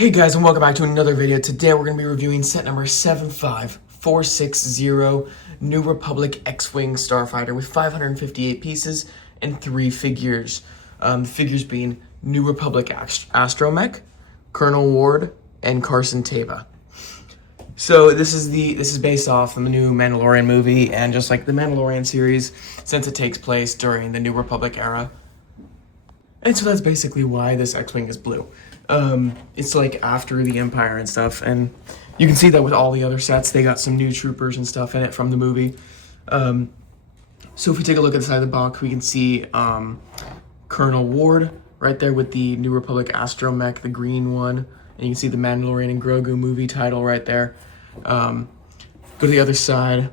Hey guys, and welcome back to another video. Today we're going to be reviewing set number 75460, New Republic X-Wing Starfighter with 558 pieces and 3 figures. The figures being New Republic Astromech, Colonel Ward, and Carson Teva. So this is based off the new Mandalorian movie, and just like the Mandalorian series, since it takes place during the New Republic era. And so that's basically why this X-Wing is blue. It's like after the Empire and stuff, and you can see that with all the other sets, they got some new troopers and stuff in it from the movie. So if we take a look at the side of the box, we can see Colonel Ward right there with the New Republic Astromech, the green one, and you can see the Mandalorian and Grogu movie title right there. Go to the other side.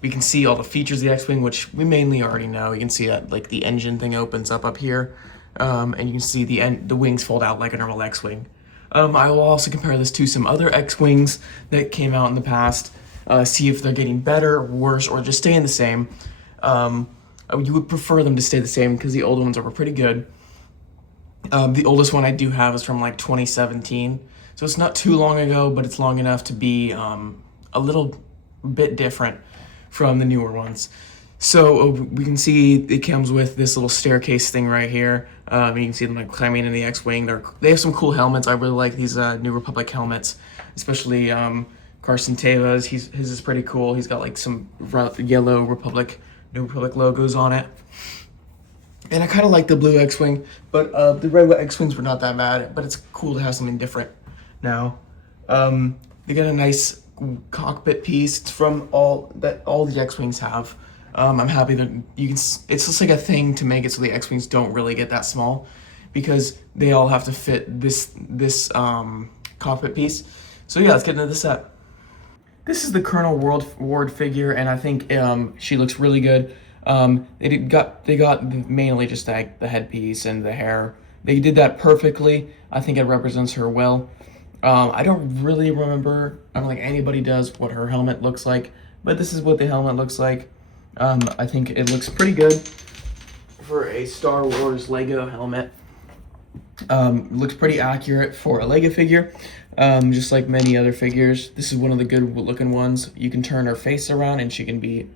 We can see all the features of the X-Wing, which we mainly already know. You can see that like the engine thing opens up here, and you can see the wings fold out like a normal X-Wing. I will also compare this to some other X-Wings that came out in the past, see if they're getting better, worse, or just staying the same. You would prefer them to stay the same because the old ones were pretty good. The oldest one I do have is from like 2017, so it's not too long ago, but it's long enough to be a little bit different from the newer ones. So we can see it comes with this little staircase thing right here. You can see them like climbing in the X-Wing. They have some cool helmets. I really like these New Republic helmets, especially Carson Teva's. His is pretty cool. He's got like some yellow New Republic logos on it. And I kind of like the blue X-Wing, but the red X-Wings were not that bad. But it's cool to have something different now. They got a nice cockpit piece. It's from all the X-Wings have. I'm happy that it's just like a thing to make it so the X-Wings don't really get that small, because they all have to fit this cockpit piece. So yeah, let's get into the set. This is the Colonel Ward figure, and I think she looks really good. They got mainly just the headpiece and the hair. They did that perfectly. I think it represents her well. I don't really remember, I don't think anybody does, what her helmet looks like, but this is what the helmet looks like. I think it looks pretty good for a Star Wars Lego helmet. Looks pretty accurate for a Lego figure, just like many other figures. This is one of the good looking ones. You can turn her face around and she can be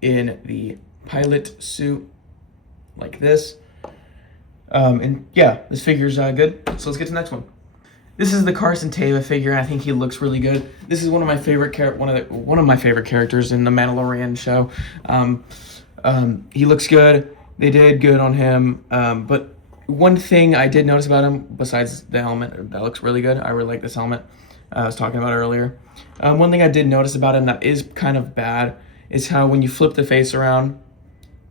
in the pilot suit like this. And yeah, this figure's good. So let's get to the next one. This is the Carson Teva figure. I think he looks really good. This is one of my favorite characters in the Mandalorian show. He looks good. They did good on him. But one thing I did notice about him, besides the helmet, that looks really good. I really like this helmet I was talking about earlier. One thing I did notice about him that is kind of bad is how when you flip the face around,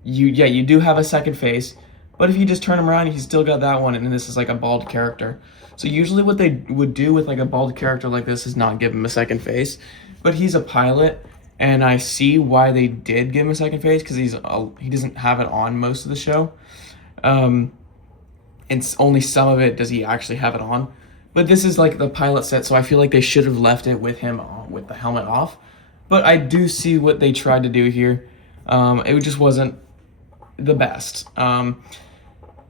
you do have a second face. But if you just turn him around, he's still got that one, and then this is like a bald character. So usually what they would do with like a bald character like this is not give him a second face. But he's a pilot, and I see why they did give him a second face, because he doesn't have it on most of the show. And only some of it does he actually have it on. But this is like the pilot set, so I feel like they should have left it with him with the helmet off. But I do see what they tried to do here. It just wasn't the best.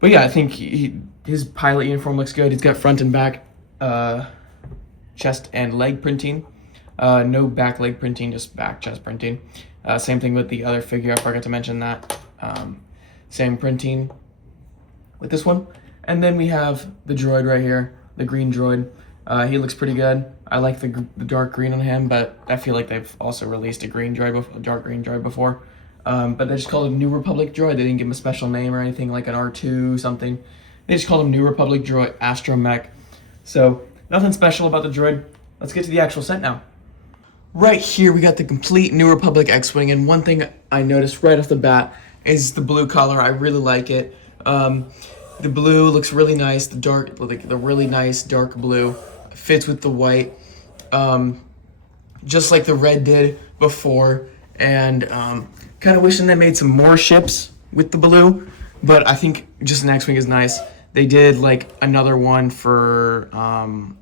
But yeah, I think his pilot uniform looks good. He's got front and back chest and leg printing. No back leg printing, just back chest printing. Same thing with the other figure. I forgot to mention that. Same printing with this one. And then we have the droid right here, the green droid. He looks pretty good. I like the dark green on him, but I feel like they've also released a dark green droid before. But they just called him New Republic droid. They didn't give him a special name or anything like an R2 something. They just called him New Republic droid Astromech. So nothing special about the droid. Let's get to the actual set now. Right here we got the complete New Republic X-Wing, and one thing I noticed right off the bat is the blue color. I really like it. The blue looks really nice. The really nice dark blue fits with the white, just like the red did before. And kind of wishing they made some more ships with the blue, but I think just an X-Wing is nice. They did like another one for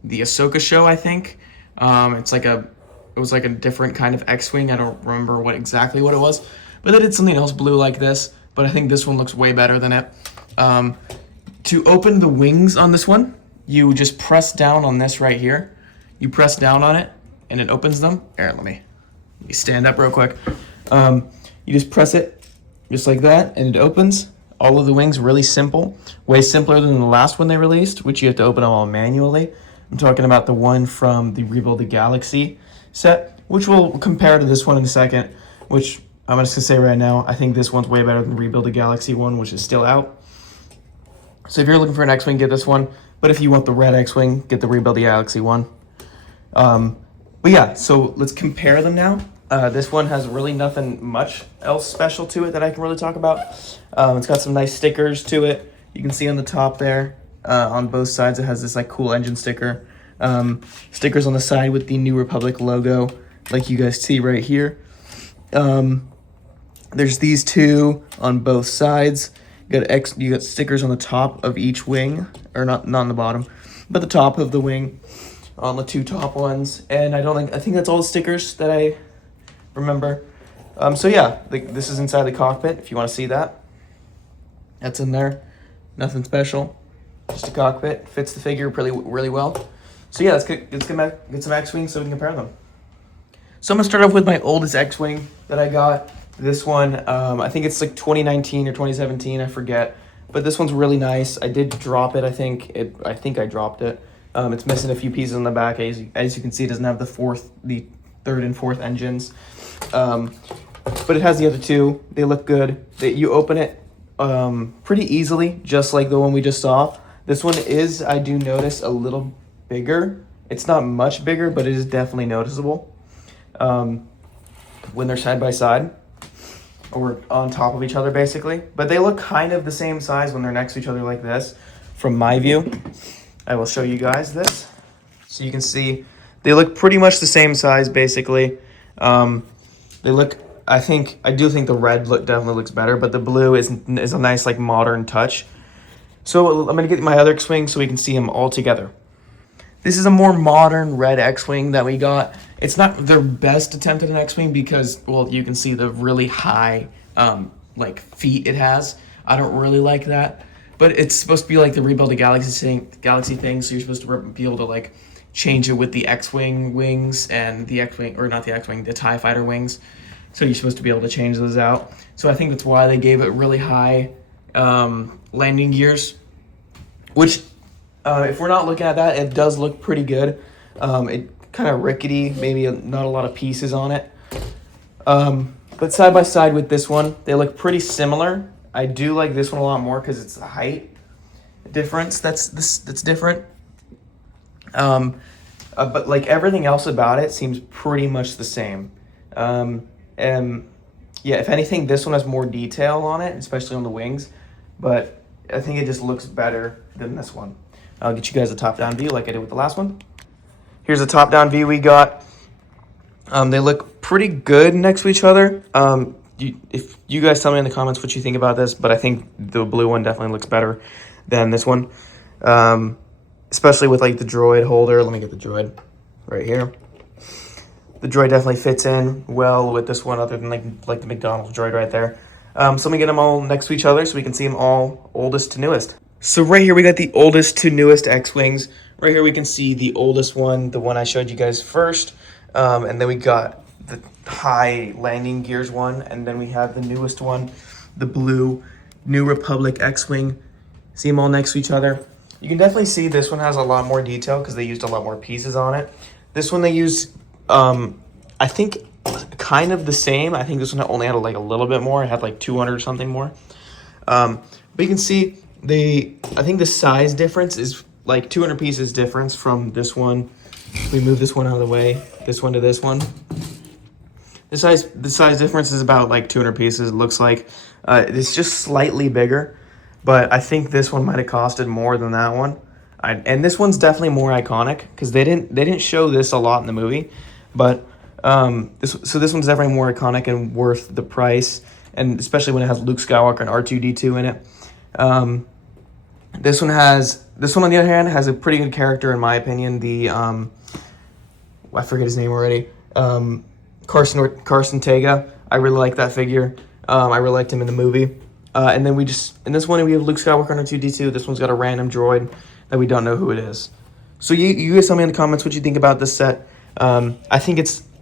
the Ahsoka show, I think. It was like a different kind of X-Wing. I don't remember exactly what it was, but they did something else blue like this. But I think this one looks way better than it. To open the wings on this one, you just press down on this right here. You press down on it, and it opens them. Here, let me stand up real quick. You just press it just like that, and it opens. All of the wings, really simple. Way simpler than the last one they released, which you have to open them all manually. I'm talking about the one from the Rebuild the Galaxy set, which we'll compare to this one in a second, which I'm just going to say right now, I think this one's way better than the Rebuild the Galaxy one, which is still out. So if you're looking for an X-Wing, get this one. But if you want the red X-Wing, get the Rebuild the Galaxy one. But yeah, so let's compare them now. This one has really nothing much else special to it that I can really talk about. It's got some nice stickers to it. You can see on the top there, on both sides, it has this like cool engine sticker. Stickers on the side with the New Republic logo, like you guys see right here. There's these two on both sides. You got stickers on the top of each wing, or not on the bottom, but the top of the wing on the two top ones. And I think that's all the stickers that I remember. So yeah, this is inside the cockpit if you want to see that. That's in there. Nothing special. Just a cockpit. Fits the figure really well. So yeah, let's get some X-Wings so we can compare them. So I'm going to start off with my oldest X-Wing that I got. This one, I think it's like 2019 or 2017, I forget. But this one's really nice. I did drop it, I think I dropped it. It's missing a few pieces on the back. As you can see, it doesn't have the third and fourth engines. But it has the other two. They look good. You open it pretty easily, just like the one we just saw. This one is, I do notice, a little bigger. It's not much bigger, but it is definitely noticeable when they're side by side or on top of each other, basically. But they look kind of the same size when they're next to each other like this. From my view, I will show you guys this. So you can see they look pretty much the same size, basically. They look, I do think the red definitely looks better, but the blue is a nice, like, modern touch. So I'm going to get my other X-Wing so we can see them all together. This is a more modern red X-Wing that we got. It's not their best attempt at an X-Wing because, well, you can see the really high, like, feet it has. I don't really like that. But it's supposed to be like the Rebuild the Galaxy thing, so you're supposed to be able to, like, change it with the X-Wing wings and the X-Wing, or not the X-Wing, the TIE Fighter wings. So you're supposed to be able to change those out. So I think that's why they gave it really high landing gears, which, if we're not looking at that, it does look pretty good. It kind of rickety, maybe not a lot of pieces on it. But side by side with this one, they look pretty similar. I do like this one a lot more because it's the height difference that's different. But like everything else about it seems pretty much the same. And yeah, if anything, this one has more detail on it, especially on the wings. But I think it just looks better than this one. I'll get you guys a top-down view like I did with the last one. Here's a top-down view we got. They look pretty good next to each other. If you guys tell me in the comments what you think about this, but I think the blue one definitely looks better than this one. Especially with like the droid holder. Let me get the droid right here. The droid definitely fits in well with this one, other than like the McDonald's droid right there. So let me get them all next to each other so we can see them all oldest to newest. So right here we got the oldest to newest X-Wings. Right here we can see the oldest one, the one I showed you guys first. And then we got the high landing gears one. And then we have the newest one, the blue New Republic X-Wing. See them all next to each other. You can definitely see this one has a lot more detail because they used a lot more pieces on it. This one they used, I think, kind of the same. I think this one only had like a little bit more. It had like 200 or something more. But you can see I think the size difference is like 200 pieces difference from this one. We move this one out of the way, this one to this one. The size difference is about like 200 pieces. It looks like it's just slightly bigger, but I think this one might have costed more than that one. And this one's definitely more iconic because they didn't show this a lot in the movie, but this one's definitely more iconic and worth the price, and especially when it has Luke Skywalker and R2-D2 in it. This one on the other hand has a pretty good character in my opinion. I forget his name already. Carson Tega. I really like that figure. I really liked him in the movie. And then in this one we have Luke Skywalker and R2-D2. This one's got a random droid. that we don't know who it is. So you guys tell me in the comments what you think about this set. I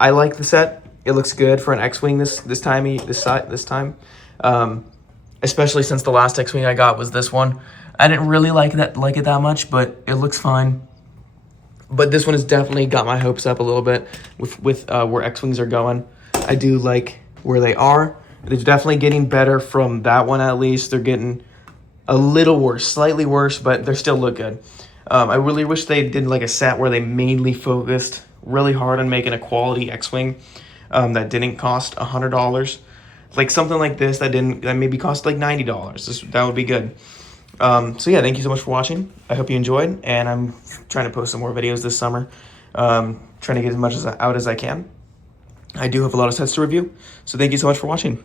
like the set. It looks good for an X-wing this time. Especially since the last X-wing I got was this one. I didn't really like it that much, but it looks fine. But this one has definitely got my hopes up a little bit with where X-wings are going. I do like where they are. They're definitely getting better from that one at least. They're getting a little worse, slightly worse, but they still look good. I really wish they did like a set where they mainly focused really hard on making a quality X-wing that didn't cost $100. Like something like this that maybe cost like $90. That would be good. So yeah, thank you so much for watching. I hope you enjoyed, and I'm trying to post some more videos this summer. Trying to get as much out as I can. I do have a lot of sets to review, so thank you so much for watching.